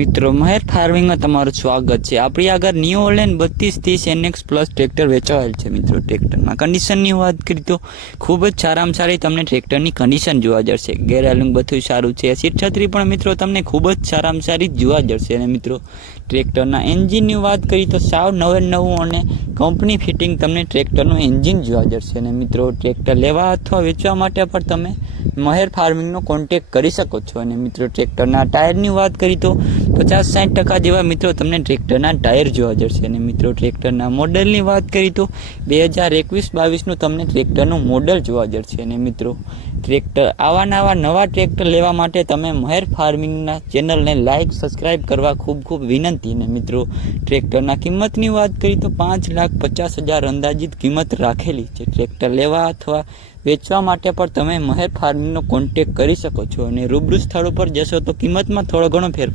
મિત્રો, મહેર ફાર્મિંગમાં તમારું સ્વાગત છે. આપણી આગળ ન્યૂ ઓલેન્ડ બત્રીસ ત્રીસ એનએક્સ પ્લસ ટ્રેક્ટર વેચાયેલ છે મિત્રો, ટ્રેક્ટરમાં. કન્ડિશનની વાત કરી તો ખૂબ જ સારામાં સારી તમને ટ્રેક્ટરની કન્ડિશન જોવા જશે ગેરહાલું બધું સારું છે. સીટ છત્રી પણ મિત્રો તમને ખૂબ જ સારામાં સારી જોવા જશે અને મિત્રો, ટ્રેક્ટરના એન્જિનની વાત કરી તો સાવ નવે નવું અને કંપની ફિટિંગ તમને ટ્રેક્ટરનું એન્જિન જોવા જશે અને મિત્રો, ટ્રેક્ટર લેવા અથવા વેચવા માટે પણ તમે મહેર ફાર્મિંગનો કોન્ટેક કરી શકો છો. અને મિત્રો, ટ્રેક્ટરના ટાયરની વાત કરી તો પચાસ સાઠ ટકા જેવા મિત્રો તમને ટ્રેક્ટરના ટાયર જોવા જશે અને મિત્રો, ટ્રેક્ટરના મોડલની વાત કરી તો બે હજાર એકવીસ બાવીસનું તમને ટ્રેક્ટરનું મોડલ જોવા જશે અને મિત્રો, ટ્રેક્ટર આવા નવા નવા ટ્રેક્ટર લેવા માટે તમે મહેર ફાર્મિંગના ચેનલને લાઇક સબસ્ક્રાઇબ કરવા ખૂબ ખૂબ વિનંતી. અને મિત્રો, ટ્રેક્ટરના કિંમતની વાત કરી તો પાંચ લાખ પચાસ હજાર અંદાજિત કિંમત રાખેલી છે. ટ્રેક્ટર લેવા અથવા વેચવા માટે પણ તમે મહેર ફાર્મિંગનો કોન્ટેક કરી શકો છો અને રૂબરૂ સ્થળ ઉપર જશો તો કિંમતમાં થોડો ઘણો ફેરફાર